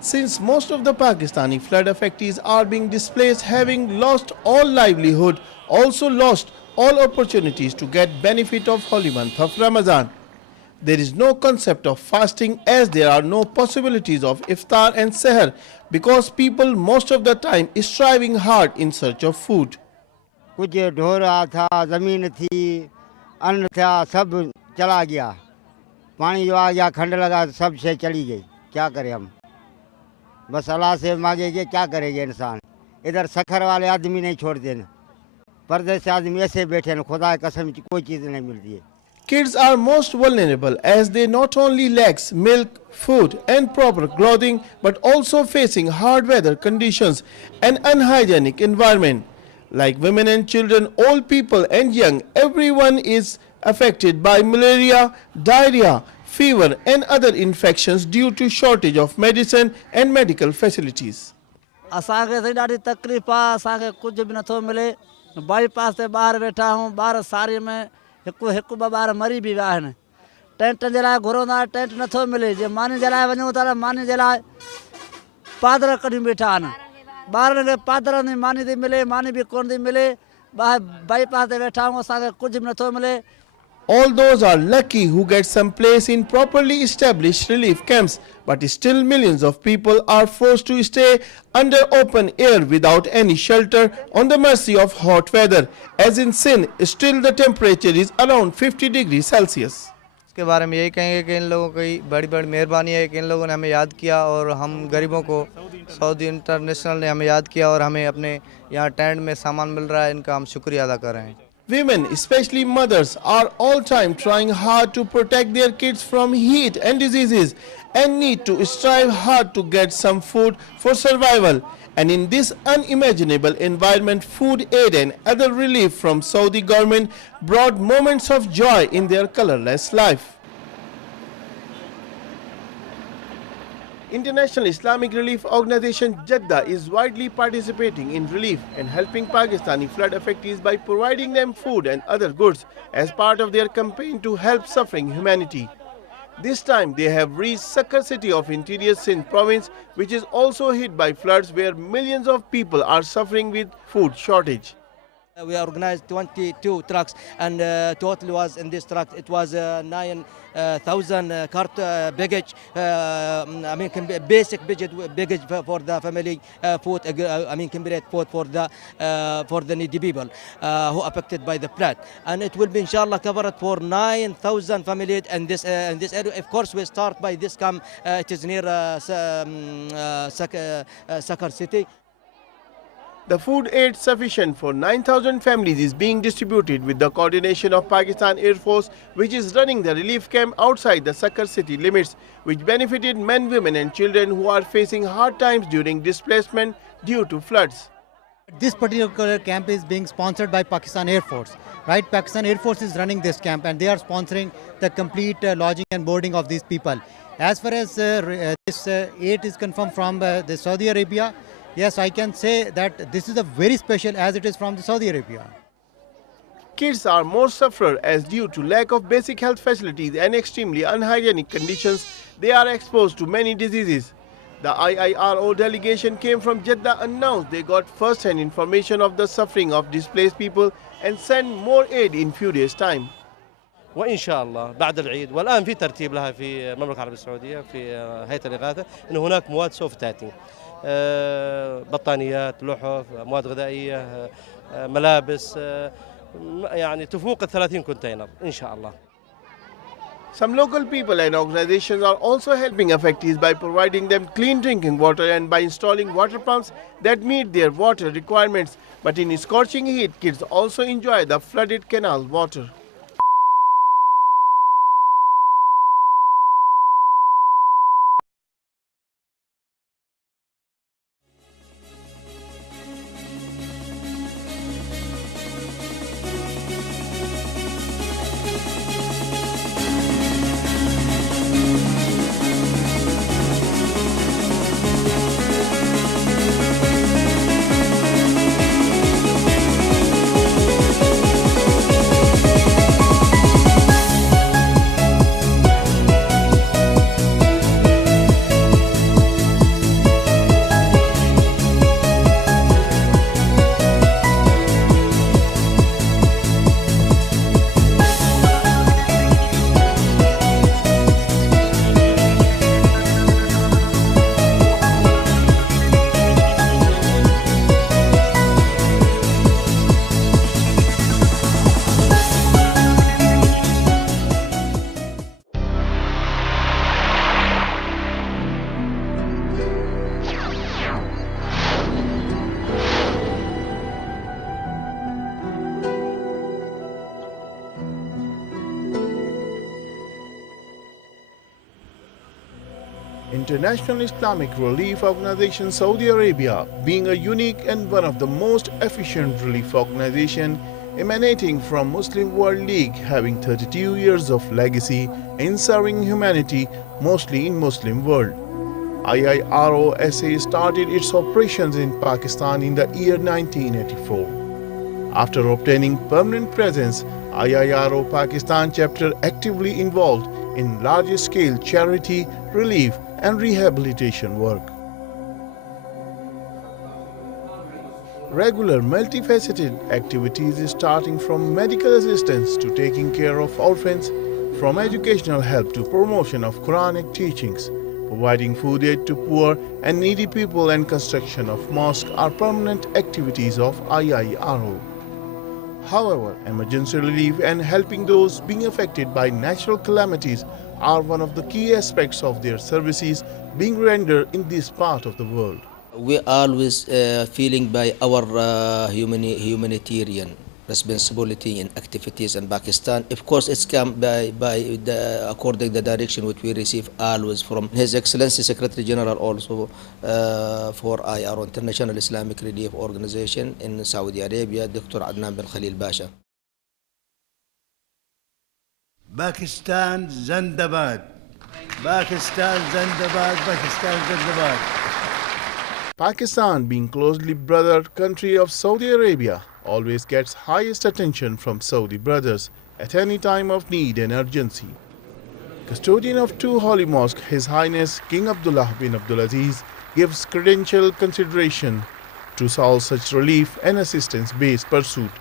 Since most of the Pakistani flood affectees are being displaced, having lost all livelihood, also lost all opportunities to get benefit of holy month of Ramadan. There is no concept of fasting as there are no possibilities of iftar and seher because people most of the time is striving hard in search of food. कुछ ढोरा था, ज़मीन थी, अन्न था, सब चला गया। पानी जो आ गया, खंड लगा, सब से चली गई। क्या करें हम? बस अल्लाह से मांगेंगे, क्या करेंगे इंसान? इधर सखर वाले आदमी नहीं छोड़ देना। पर्दे से आदमी ऐसे बैठे हैं, खुदा की कसम कोई चीज़ नहीं मिलती है। Kids are most vulnerable as they not only lacks milk, food and proper clothing but also facing hard weather conditions and unhygienic environment. Like women and children, old people and young, everyone is affected by malaria, diarrhea, fever and other infections due to shortage of medicine and medical facilities. असांखे त ॾाढी तकलीफ़ आहे, असांखे कुझु बि नथो मिले। Bypass ते ॿाहिरि वेठा आहियूं, ॿार सारीअ में हिकु ॿ ॿार मरी बि विया आहिनि। टेंट जे लाइ घुरंदा, टेंट नथो मिले। जे मानी जे लाइ वञूं था त मानी जे लाइ पादर कढी बीठा आहिनि। ॿारनि खे पादरनि जी मानी थी मिले, मानी बि कोन थी मिले। ॿाहिरि बाईपास ते वेठा आहियूं, असांखे कुझु बि नथो मिले। All those are lucky who get some place in properly established relief camps, but still millions of people are forced to stay under open air without any shelter on the mercy of hot weather. As in Sindh, still the temperature is around 50 degrees Celsius. इसके बारे में यही कहेंगे कि इन लोगों की बड़ी बड़ी मेहरबानी है कि इन लोगों ने हमें याद किया और हम गरीबों को सऊदी इंटरनेशनल ने हमें याद किया और हमें अपने यहाँ टेंट में सामान मिल रहा है, इनका हम शुक्रिया अदा कर रहे हैं। Women, especially mothers, are all time trying hard to protect their kids from heat and diseases and need to strive hard to get some food for survival. And in this unimaginable environment, food aid and other relief from Saudi government brought moments of joy in their colorless life. International Islamic Relief Organization Jeddah is widely participating in relief and helping Pakistani flood affectees by providing them food and other goods as part of their campaign to help suffering humanity. This time they have reached Sakkar city of interior Sindh province, which is also hit by floods where millions of people are suffering with food shortage. We organized 22 trucks and total was in this truck it was 9,000 cart baggage. Basic baggage for the family food. Complete food for the needy people who affected by the flood, and it will be inshallah covered for 9,000 families in this area. Of course, we start by this camp. It is near Sakkar city. The food aid sufficient for 9,000 families is being distributed with the coordination of Pakistan Air Force, which is running the relief camp outside the Sakkar city limits, which benefited men, women and children who are facing hard times during displacement due to floods. This particular camp is being sponsored by Pakistan Air Force, right? Pakistan Air Force is running this camp and they are sponsoring the complete lodging and boarding of these people. As far as this aid is confirmed from the Saudi Arabia, yes, I can say that this is a very special as it is from the Saudi Arabia. Kids are more sufferer as due to lack of basic health facilities and extremely unhygienic conditions, they are exposed to many diseases. The IIRO delegation came from Jeddah, announced they got first-hand information of the suffering of displaced people and sent more aid in few days' time. وإن شاء الله بعد العيد والآن في ترتيب لها في المملكة العربية السعودية في هيئة الإغاثة أن هناك مواد سوف تأتي. بطانيات، لحف، مواد غذائية، ملابس، يعني تفوق 30 كونتينر إن شاء الله. Some local people and organizations are also helping affectees by providing them clean drinking water and by installing water pumps that meet their water requirements. But in scorching heat, kids also enjoy the flooded canal water. International Islamic Relief Organization Saudi Arabia, being a unique and one of the most efficient relief organizations emanating from Muslim World League, having 32 years of legacy in serving humanity, mostly in Muslim world. IIRO SA started its operations in Pakistan in the year 1984. After obtaining permanent presence, IIRO Pakistan chapter actively involved in large-scale charity, relief and rehabilitation work. Regular multifaceted activities starting from medical assistance to taking care of orphans, from educational help to promotion of Quranic teachings, providing food aid to poor and needy people and construction of mosques are permanent activities of IIRO. However, emergency relief and helping those being affected by natural calamities are one of the key aspects of their services being rendered in this part of the world. We always feeling by our humanitarian responsibility in activities in Pakistan. Of course, it's come by according to the direction which we receive always from His Excellency Secretary General also for IIRO International Islamic Relief Organization in Saudi Arabia, Dr. Adnan bin Khalil Basha. Pakistan Zindabad. Pakistan Zindabad. Pakistan Zindabad. Pakistan, being closely brothered country of Saudi Arabia, always gets highest attention from Saudi brothers at any time of need and urgency. Custodian of two holy mosques, His Highness King Abdullah bin Abdulaziz gives credential consideration to all such relief and assistance-based pursuit,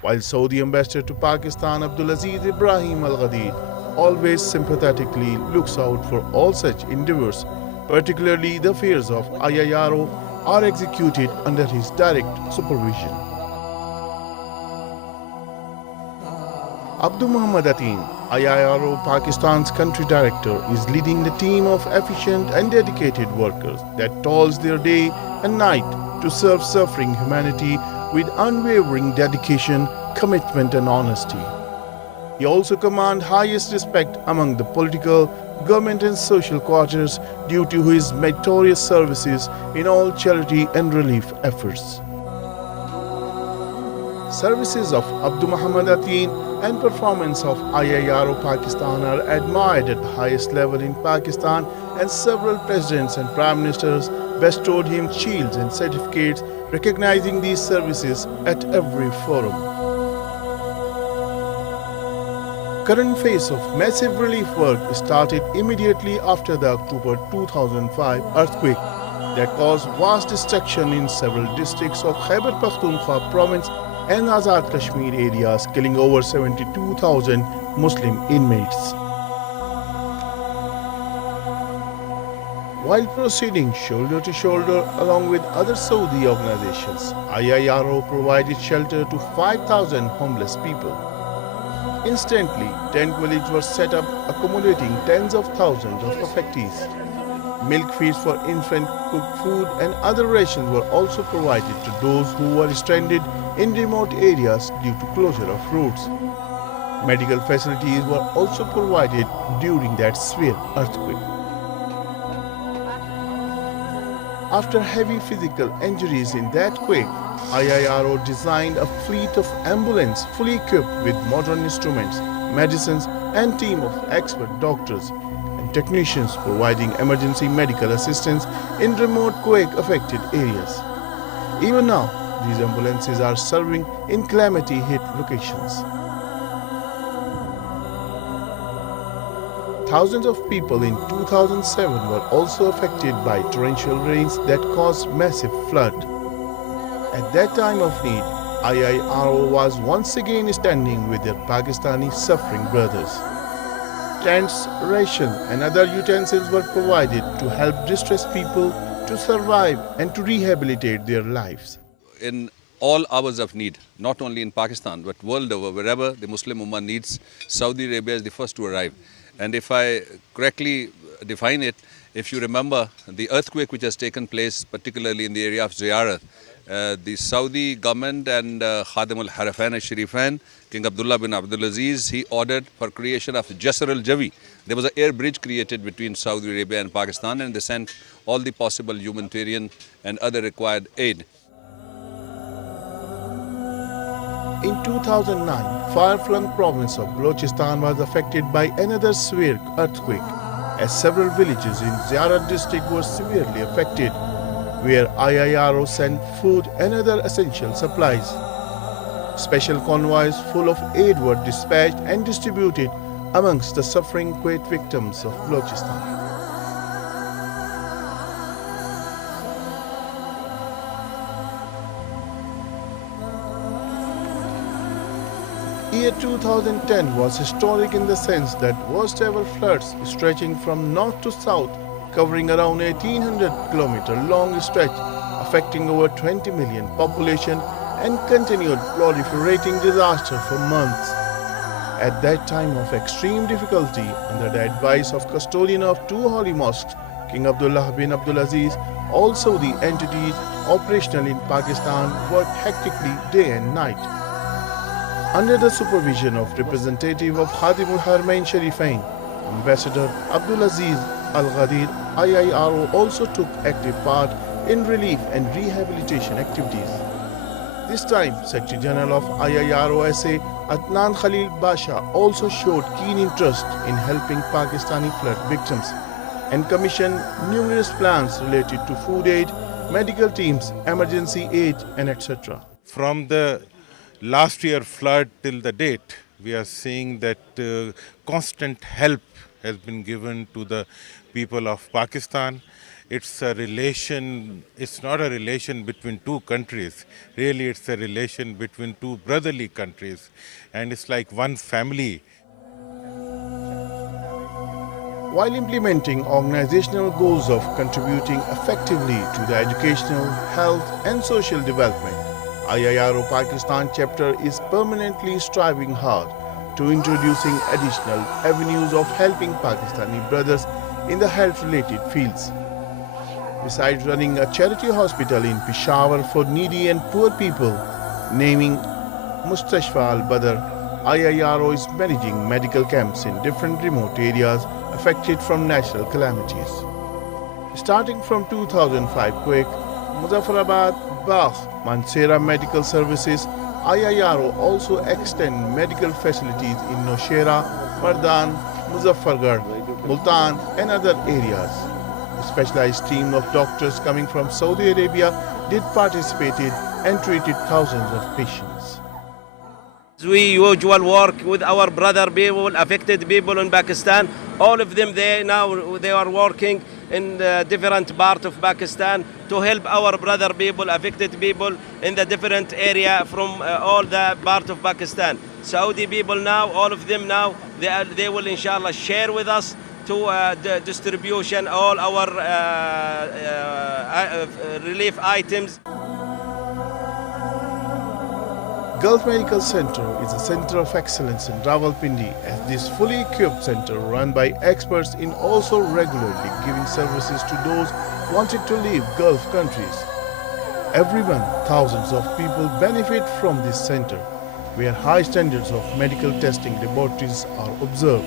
while Saudi Ambassador to Pakistan Abdulaziz Ibrahim Al-Ghadir always sympathetically looks out for all such endeavors, particularly the affairs of IIRO are executed under his direct supervision. Muhammad Atin, IIRO Pakistan's country director, is leading the team of efficient and dedicated workers that toils their day and night to serve suffering humanity with unwavering dedication, commitment and honesty. He also commands highest respect among the political, government and social quarters due to his meritorious services in all charity and relief efforts. Services of Muhammad Atin and performance of IIRO Pakistan are admired at the highest level in Pakistan, and several presidents and prime ministers bestowed him shields and certificates recognizing these services at every forum. Current phase of massive relief work started immediately after the October 2005 earthquake that caused vast destruction in several districts of Khyber Pakhtunkhwa province and Azad Kashmir areas, killing over 72,000 Muslim inmates. While proceeding shoulder to shoulder along with other Saudi organizations, IIRO provided shelter to 5,000 homeless people. Instantly, tent villages were set up accommodating tens of thousands of affectees. Milk feeds for infant, cooked food and other rations were also provided to those who were stranded in remote areas due to closure of roads. Medical facilities were also provided during that severe earthquake. After heavy physical injuries in that quake, IIRO designed a fleet of ambulances fully equipped with modern instruments, medicines and team of expert doctors and technicians providing emergency medical assistance in remote quake-affected areas. Even now, these ambulances are serving in calamity-hit locations. Thousands of people in 2007 were also affected by torrential rains that caused massive flood. At that time of need, IIRO was once again standing with their Pakistani suffering brothers. Tents, rations and other utensils were provided to help distressed people to survive and to rehabilitate their lives. In all hours of need, not only in Pakistan but world over, wherever the Muslim Ummah needs, Saudi Arabia is the first to arrive. And if I correctly define it, if you remember the earthquake which has taken place, particularly in the area of Ziyarah, the Saudi government and Khadim al-Harafain al-Sharifain, King Abdullah bin Abdulaziz, he ordered for creation of Jasr al-Jawi. There was an air bridge created between Saudi Arabia and Pakistan, and they sent all the possible humanitarian and other required aid. In 2009, far-flung province of Balochistan was affected by another severe earthquake, as several villages in Ziyarat district were severely affected, where IIRO sent food and other essential supplies. Special convoys full of aid were dispatched and distributed amongst the suffering quake victims of Balochistan. Year 2010 was historic in the sense that worst ever floods stretching from north to south, covering around 1800-kilometer long stretch, affecting over 20 million population and continued proliferating disaster for months. At that time of extreme difficulty, under the advice of custodian of two holy mosques, King Abdullah bin Abdulaziz, also the entities operational in Pakistan worked hectically day and night. Under the supervision of representative of Khadim al-Haramain Sharifain, Ambassador Abdulaziz Al-Ghadir, IIRO also took active part in relief and rehabilitation activities. This time, Secretary General of IIRO SA, Adnan Khalil Basha, also showed keen interest in helping Pakistani flood victims and commissioned numerous plans related to food aid, medical teams, emergency aid, and etc. From the last year flood till the date, we are seeing that constant help has been given to the people of Pakistan. It's a relation, it's not a relation between two countries. Really, it's a relation between two brotherly countries. And it's like one family. While implementing organizational goals of contributing effectively to the educational, health, and social development, IIRO Pakistan chapter is permanently striving hard to introducing additional avenues of helping Pakistani brothers in the health-related fields. Besides running a charity hospital in Peshawar for needy and poor people, naming Mustashfa al-Badr, IIRO is managing medical camps in different remote areas affected from natural calamities. Starting from 2005 quake, Muzaffarabad, Bagh, Mansehra Medical Services, IIRO also extend medical facilities in Nowshera, Mardan, Muzaffargarh, Multan and other areas. A specialized team of doctors coming from Saudi Arabia did participated and treated thousands of patients. We usually work with our brother people, affected people in Pakistan. All of them they are working in different parts of Pakistan to help our brother people, affected people in the different area from all the parts of Pakistan. Saudi people now, all of them now, they will inshallah share with us to the distribution all our relief items. Gulf Medical Center is a center of excellence in Rawalpindi, as this fully equipped center run by experts in also regularly giving services to those wanting to leave Gulf countries. Every month, thousands of people benefit from this center, where high standards of medical testing laboratories are observed.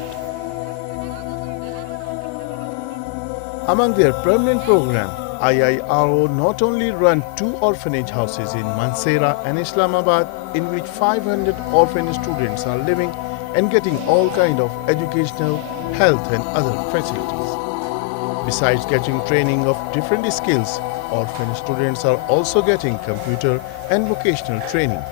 Among their permanent program, IIRO not only run 2 orphanage houses in Mansehra and Islamabad, in which 500 orphan students are living and getting all kind of educational, health and other facilities. Besides getting training of different skills, orphan students are also getting computer and vocational training.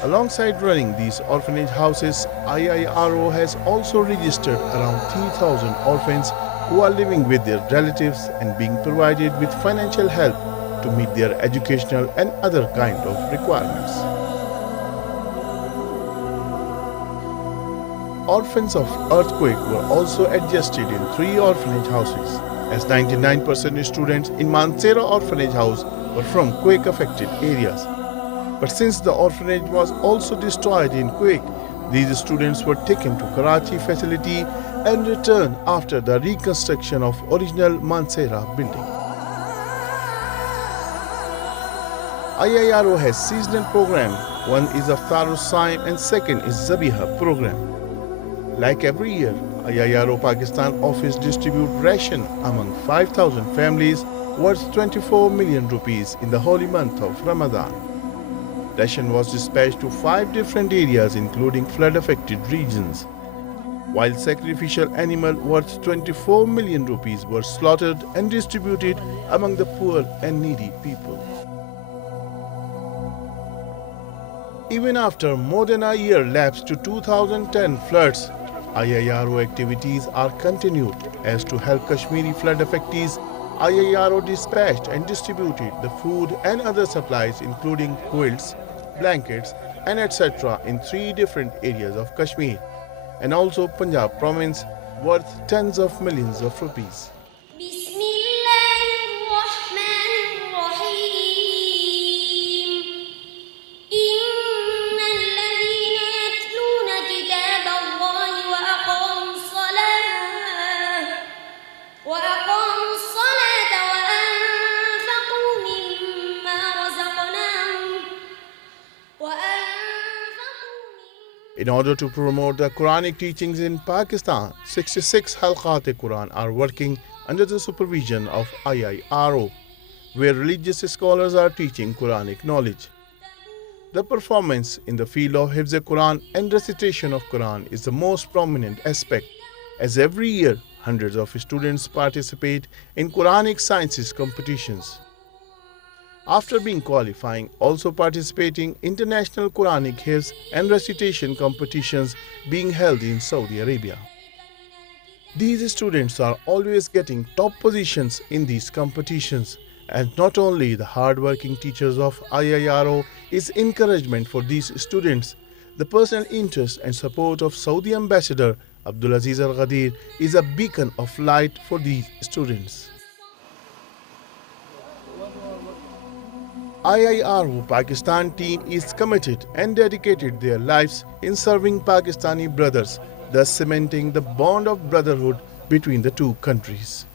Alongside running these orphanage houses, IIRO has also registered around 3,000 orphans who are living with their relatives and being provided with financial help to meet their educational and other kind of requirements. Orphans of earthquake were also adjusted in 3 orphanage houses, as 99% students in Mansehra orphanage house were from quake affected areas. But since the orphanage was also destroyed in quake, these students were taken to Karachi facility and returned after the reconstruction of original Mansehra building. IIRO has seasonal programs. One is Aftarus Saim and second is Zabiha program. Like every year, IIRO Pakistan office distribute ration among 5,000 families worth 24 million rupees in the holy month of Ramadan. Ration was dispatched to 5 different areas including flood-affected regions. While sacrificial animal worth 24 million rupees were slaughtered and distributed among the poor and needy people. Even after more than a year lapsed to 2010 floods, IIRO activities are continued. As to help Kashmiri flood affectees, IIRO dispatched and distributed the food and other supplies including quilts, blankets and etc. in 3 different areas of Kashmir and also Punjab province worth tens of millions of rupees. In order to promote the Quranic teachings in Pakistan, 66 Halqat-e-Quran are working under the supervision of IIRO, where religious scholars are teaching Quranic knowledge. The performance in the field of Hifz-e-Quran and recitation of Quran is the most prominent aspect, as every year hundreds of students participate in Quranic sciences competitions. After being qualifying, also participating international Quranic hifz and recitation competitions being held in Saudi Arabia. These students are always getting top positions in these competitions, and not only the hard-working teachers of IIRO is encouragement for these students, the personal interest and support of Saudi Ambassador Abdulaziz Al Ghadir is a beacon of light for these students. IIRO Pakistan team is committed and dedicated their lives in serving Pakistani brothers, thus cementing the bond of brotherhood between the two countries.